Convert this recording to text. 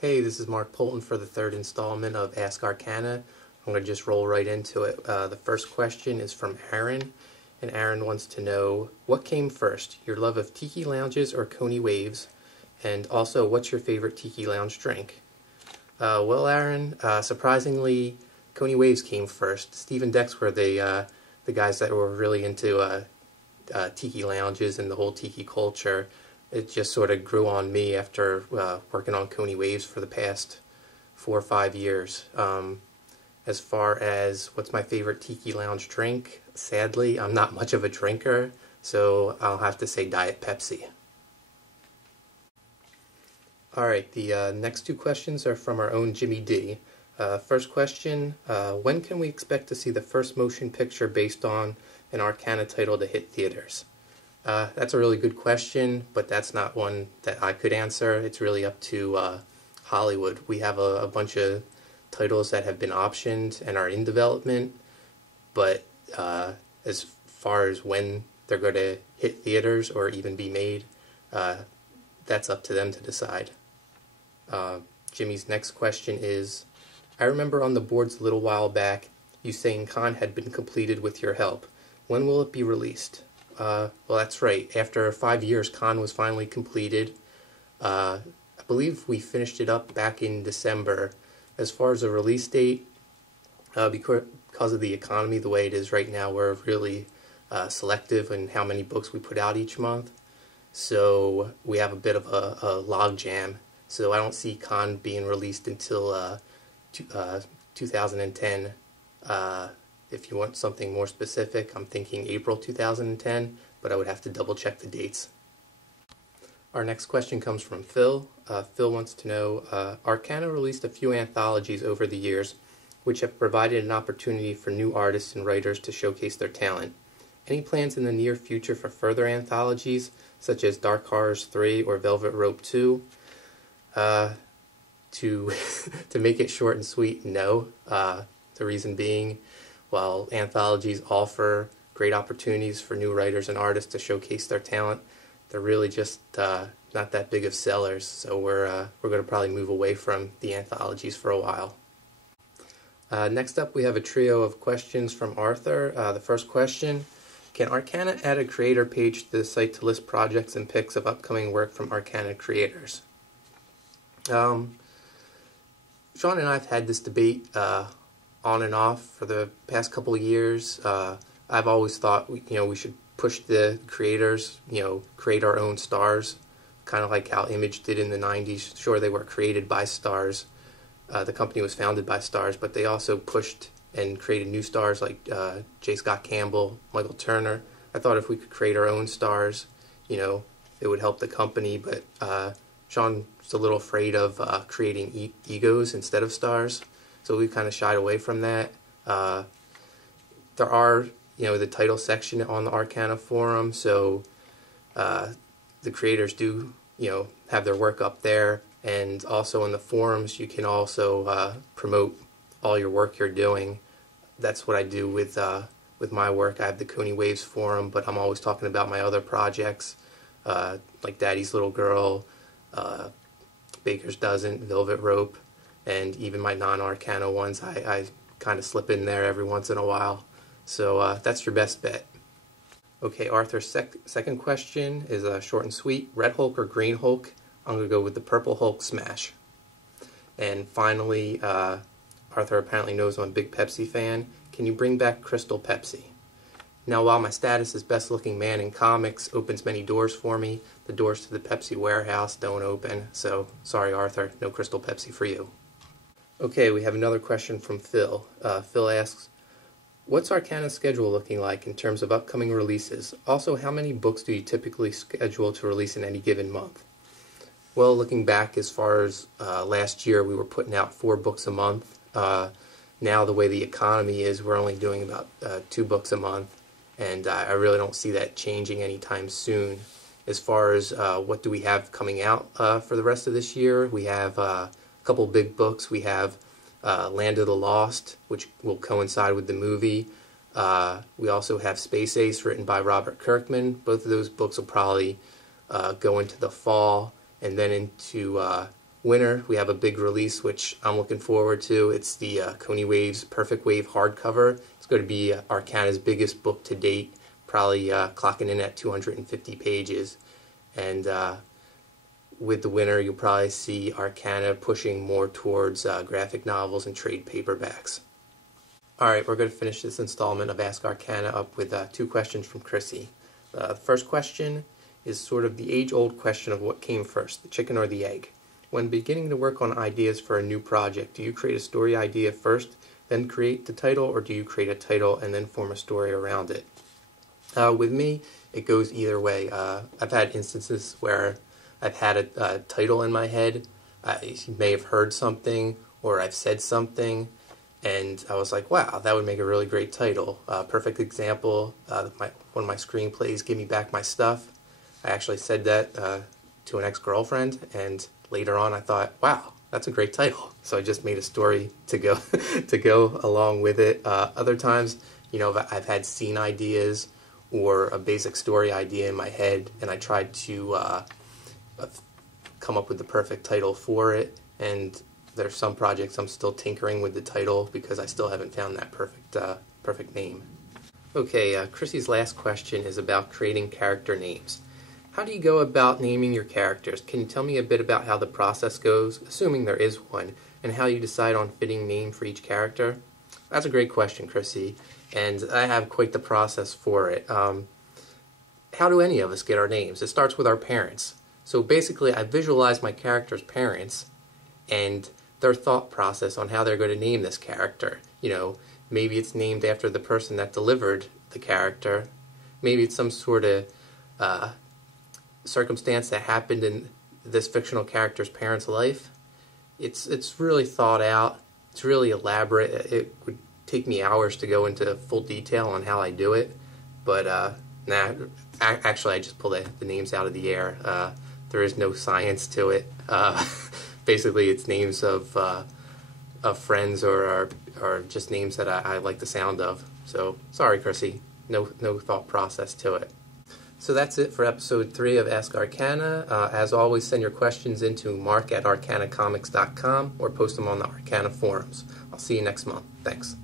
Hey, this is Mark Polton for the third installment of Ask Arcana. I'm going to just roll right into it. The first question is from Aaron, and Aaron wants to know, what came first, your love of tiki lounges or Coney waves? And also, what's your favorite tiki lounge drink? Well, Aaron, surprisingly, Coney waves came first. Steve and Dex were the guys that were really into tiki lounges and the whole tiki culture. It just sort of grew on me after working on Coney Waves for the past 4 or 5 years. As far as what's my favorite tiki lounge drink, sadly, I'm not much of a drinker, so I'll have to say Diet Pepsi. Alright, the next two questions are from our own Jimmy D. First question, when can we expect to see the first motion picture based on an Arcana title to hit theaters? That's a really good question, but that's not one that I could answer. It's really up to Hollywood. We have a bunch of titles that have been optioned and are in development, but as far as when they're going to hit theaters or even be made, that's up to them to decide. Jimmy's next question is, I remember on the boards a little while back, you saying Con had been completed with your help. When will it be released? Well, that's right. After 5 years, Con was finally completed. I believe we finished it up back in December. As far as the release date, because of the economy the way it is right now, we're really selective in how many books we put out each month. So we have a bit of a log jam. So I don't see Con being released until 2010. If you want something more specific, I'm thinking April 2010, but I would have to double check the dates. Our next question comes from Phil. Phil wants to know, Arcana released a few anthologies over the years, which have provided an opportunity for new artists and writers to showcase their talent. Any plans in the near future for further anthologies, such as Dark Horrors 3 or Velvet Rope 2? To make it short and sweet, no. The reason being, while anthologies offer great opportunities for new writers and artists to showcase their talent, they're really just not that big of sellers, so we're going to probably move away from the anthologies for a while. Next up, we have a trio of questions from Arthur. The first question, can Arcana add a creator page to the site to list projects and pics of upcoming work from Arcana creators? Sean and I have had this debate on and off for the past couple of years. I've always thought we should push the creators, create our own stars, kind of like how Image did in the 90s. Sure, they were created by stars. The company was founded by stars, but they also pushed and created new stars like J. Scott Campbell, Michael Turner. I thought if we could create our own stars, it would help the company, but Sean's a little afraid of creating egos instead of stars. So we've kind of shied away from that. There are, the title section on the Arcana forum, so the creators do, have their work up there. And also in the forums, you can also promote all your work you're doing. That's what I do with my work. I have the Coney Waves forum, but I'm always talking about my other projects, like Daddy's Little Girl, Baker's Dozen, Velvet Rope, and even my non-Arcana ones, I kind of slip in there every once in a while. So that's your best bet. Okay, Arthur's second question is short and sweet. Red Hulk or Green Hulk? I'm going to go with the Purple Hulk smash. And finally, Arthur apparently knows I'm a big Pepsi fan. Can you bring back Crystal Pepsi? Now, while my status as best-looking man in comics opens many doors for me, the doors to the Pepsi warehouse don't open. So, sorry, Arthur, no Crystal Pepsi for you. Okay, we have another question from Phil. Phil asks, what's Arcana's schedule looking like in terms of upcoming releases? Also, how many books do you typically schedule to release in any given month? Well, looking back as far as last year, we were putting out 4 books a month. Now, the way the economy is, we're only doing about 2 books a month, and I really don't see that changing anytime soon. As far as what do we have coming out for the rest of this year, we have a couple big books. We have Land of the Lost, which will coincide with the movie. We also have Space Ace, written by Robert Kirkman. Both of those books will probably go into the fall, and then into winter, we have a big release, which I'm looking forward to. It's the Coney Waves Perfect Wave hardcover. It's going to be Arcana's biggest book to date, probably clocking in at 250 pages. And with the winter, you'll probably see Arcana pushing more towards graphic novels and trade paperbacks. Alright, we're going to finish this installment of Ask Arcana up with 2 questions from Chrissy. The first question is sort of the age-old question of what came first, the chicken or the egg. When beginning to work on ideas for a new project, do you create a story idea first, then create the title, or do you create a title and then form a story around it? With me, it goes either way. I've had instances where I've had a title in my head. You may have heard something, or I've said something, and I was like, wow, that would make a really great title. Perfect example, one of my screenplays, Give Me Back My Stuff. I actually said that to an ex-girlfriend, and later on I thought, wow, that's a great title. So I just made a story to go to go along with it. Other times, I've had scene ideas or a basic story idea in my head, and I tried to come up with the perfect title for it, and there's some projects I'm still tinkering with the title because I still haven't found that perfect name. Okay, Chrissy's last question is about creating character names. How do you go about naming your characters? Can you tell me a bit about how the process goes, assuming there is one, and how you decide on fitting name for each character? That's a great question, Chrissy, and I have quite the process for it. How do any of us get our names? It starts with our parents. So basically, I visualize my character's parents and their thought process on how they're going to name this character. Maybe it's named after the person that delivered the character. Maybe it's some sort of circumstance that happened in this fictional character's parents' life. It's really thought out. It's really elaborate. It would take me hours to go into full detail on how I do it. But actually I just pull the names out of the air. There is no science to it. Basically, it's names of friends or just names that I like the sound of. So sorry, Chrissy, no thought process to it. So that's it for episode 3 of Ask Arcana. As always, send your questions into mark@arcanacomics.com or post them on the Arcana forums. I'll see you next month. Thanks.